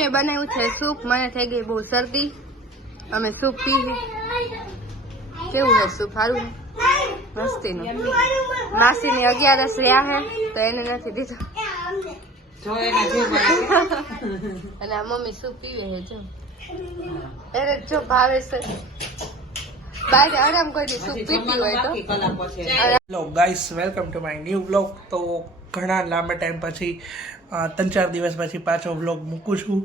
મમ્મીએ બનાવ્યું છે સૂપ. મને થઈ ગઈ બહુ શરદી. અમે સૂપ પી. કેવું છે સૂપ? સારું મસ્તીનું. માસીની 11 રહ્યા છે તો એને નથી દીધો. અને આ મમ્મી સૂપ પીવે છે જો. એને જો ભાવે છે. બાય આરામ કરી સૂપ પીતી હોય તો. Hello guys, welcome to my new vlog. તો ઘણા લાંબા ટાઈમ પછી 3-4 દિવસ પછી પાછો વ્લોગ મૂકું છું.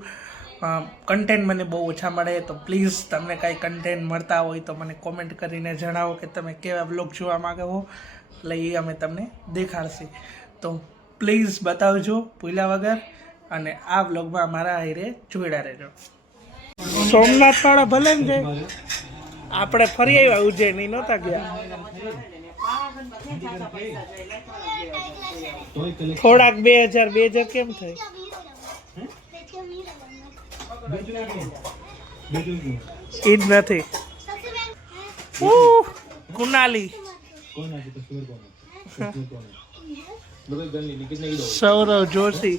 કન્ટેન્ટ મને બહુ ઓછા મળે, તો પ્લીઝ તમને કાંઈ કન્ટેન્ટ મળતા હોય તો મને કોમેન્ટ કરીને જણાવો કે તમે કેવા વ્લોગ જોવા માંગો છો. એટલે એ અમે તમને દેખાડશે. તો પ્લીઝ બતાવજો ભૂલ્યા વગર, અને આ વ્લોગમાં મારા હારે જોડ્યા રહેજો. સોમનાથ વાળા ભલે ને જાય, આપણે ફરી આવ્યા ઉજ્જૈની નહોતા ગયા. થોડાક 2000 કેમ થઈ? ઈદ નથી. કુનાલી સૌરવ જોશી,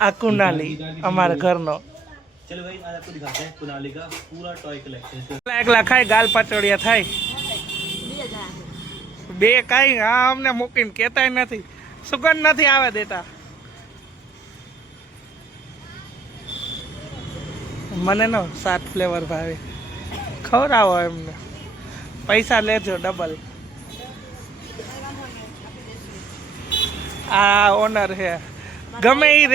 આ કુનાલી અમારા ઘરનો. એકલા ખાય ગાલ પાચોડિયા થાય. બે કાંઈ હા અમને મૂકીને કહેતાય નથી. સુગંધ નથી આવે દેતા. મને નો 7 ફ્લેવર ભાવે. ખવડાવો એમને, પૈસા લેજો ડબલ. આ ઓનર છે, ગમે એ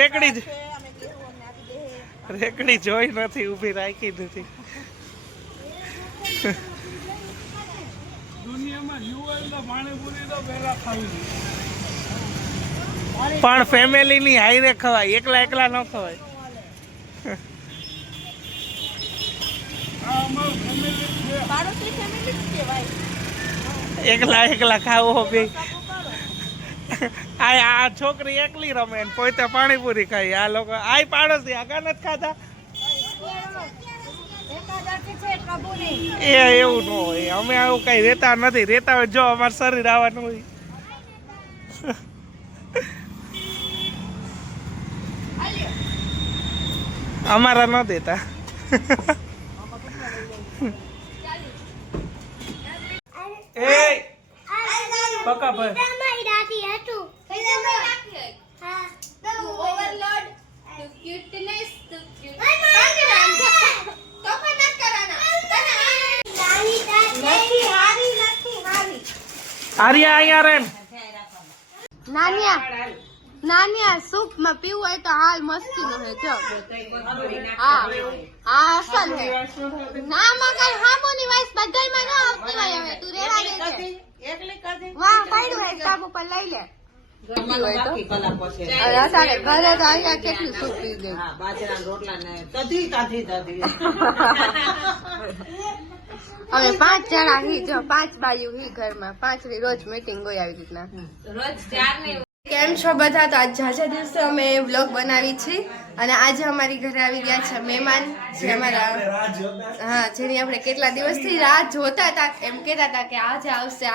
રેકડી જોઈ નથી, ઊભી રાખી નથી. પણ ફેમિલી ની હાઈરે ખવાય, એકલા ન ખવાય. એકલા ખાવો બે. આ છોકરી એકલી રમે ને પોતે પાણીપુરી ખાઈ. આ લોકો આ પાડોશી આગા નથી ખાતા. એ એવું ન હોય, અમે આવું કઈ રેતા નથી. રેતા હોય જો અમારું શરીર આવવાનું હોય. અમારા ન દેતા. પકા ભાઈ આર્યા અહીંયા રે. નાનિયા સૂપ માં પીવું હોય તો હાલ મસ્તી નું હે જો. હા અસલ હે. ના માં કઈ હામોની વાઈસ બધાયમાં ન આવતી હોય. હવે તું રેવા દે. વાહ પાડ્યું હે કાબુ પર લઈ લે. ઘરે તો અહીંયા કેટલું સૂપ પી ગઈ. હવે 5 જણા હી જો, 5 બાયું હી ઘરમાં. 5 રોજ મીટિંગ હોય આવી રીતના. કેમ છો બધા? તો આજ ઝાઝા દિવસે અમે વ્લોગ બનાવી છે, અને આજે અમારી ઘરે આવી ગયા છે મહેમાન જે અમારા, હા, જેની આપણે કેટલા દિવસથી રાહ જોતા હતા. એમ કહેતા હતા કે આજે આવશે,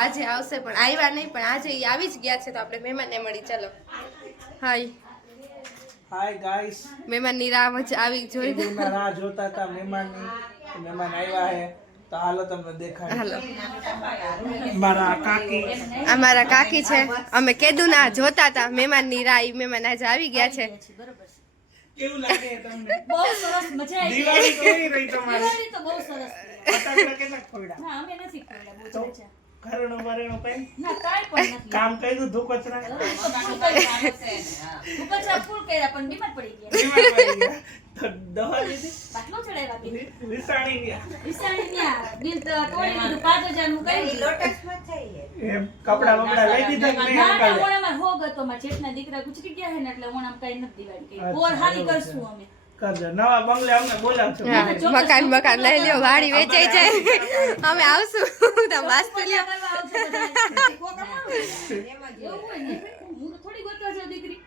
પણ આવ્યા નહીં. પણ આજે એ આવી જ ગયા છે, તો આપણે મહેમાનને મળી. ચાલો હાય ગાઈસ. મહેમાનની રાહ આવી જોઈ, રાહ જોતા હતા મહેમાન આવ્યા હે. તો હાલો તમને દેખાડ. હાલો, મારા કાકી છે. અમે કીધું ના જોતા હતા મહેમાનની રાહ. મહેમાન આજે આવી ગયા છે. કેવું લાગે તમને? બહુ સરસ, મજા આવી. દિવાળી કેવી રહી તમારી? દિવાળી તો બહુ સરસ. ફટાકડા કેટલા ફોડ્યા? ના, અમે નથી ફોડ્યા. બહુ મજા. ઘરનો બરેનો કઈ? ના, કાઈ પણ નથી. કામ કર્યું ધોકચરા? ધોકચરા ફૂલ કર્યા પણ બીમાર પડી ગયા. તો દવા લીધી? બાટલો ચડાવ્યા કે વિસાણી ગયા. બિલ તો તોડી દીધું. 5000 નું કરી લોટસમાં છે એમ કપડા બપડા લઈ દીધા કે નહીં? ના, ઓણામાં હોગ હતો. માં જેઠના દીકરા ગુજરી ગયા છે ને, એટલે ઓણામાં કઈ નથી દિવાળી કરી. પોર હારી કરશું અમે. કરજો. નવા બંગલે અમને બોલાવજો. મકાન લઈ લ્યો, વાડી વેચાઈ જાય. અમે આવશું. તમે વાસ્તુ લ્યો. હું થોડી ગોતવા છે દીકરી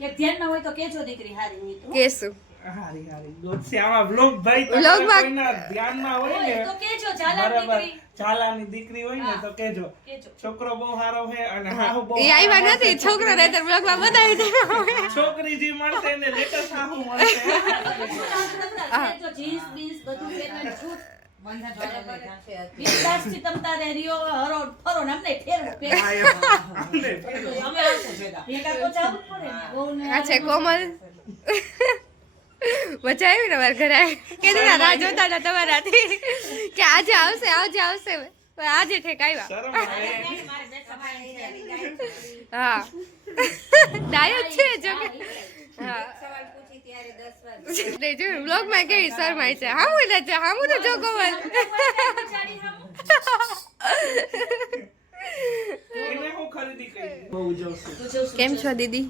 કે ધ્યાન ના હોય તો કેજો દીકરી હારી હોય તો કેશું. હારી ગોતસી આવા વ્લોગ ભાઈ વ્લોગમાં કોઈના ધ્યાનમાં હોય ને તો કેજો. ચાલા બરાબર, દીકરી, ચાલાની દીકરી હોય ને તો કેજો. છોકરો બહુ સારો છે અને હાહુ બહુ એ આવ્યા નથી. છોકરો રહેતા બ્લોગમાં બતાવી દે. છોકરી જે મળશે એને લેટેસ્ટ હાહુ મળશે. બિંદાસથી તમ તારે રિયો હરો ફરો ને અમને ફેરવો હા, ફેરવો. ભેગા તો જાવું જ પડે ને. વહુને આ છે કોમલ મજા આવી ને મારા ઘરે કે રાહ જોતા હતા તમારાથી કે આજે આવશે પણ આજે ઠેક આવ્યા શરમ આવે. હા ડાયો જ છે જો કે હા જો વ્લોગ માં કેવી શરમાય છે હામું તો જો કોમલ એને હું ખરીદી કરી બહુ જોશે કેમ છો દીદી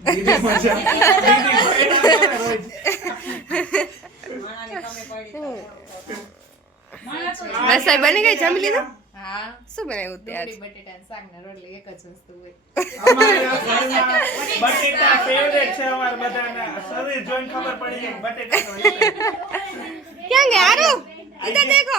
દીદી મજા દીદી ભેડા રોજ રસોઈ બની ગઈ જમી લીધું હા શું બનાવ્યું તે આજ ડુંગળી બટેટા શાક ને રોટલી એક જ વસ્તુ હોય અમારા ઘરમાં બટેટા ફેવરેટ છે અમારા બધાના શરીર જોઈને ખબર પડી જાય કે બટેટા તો ક્યાં ગયા આરો ઇધર દેખો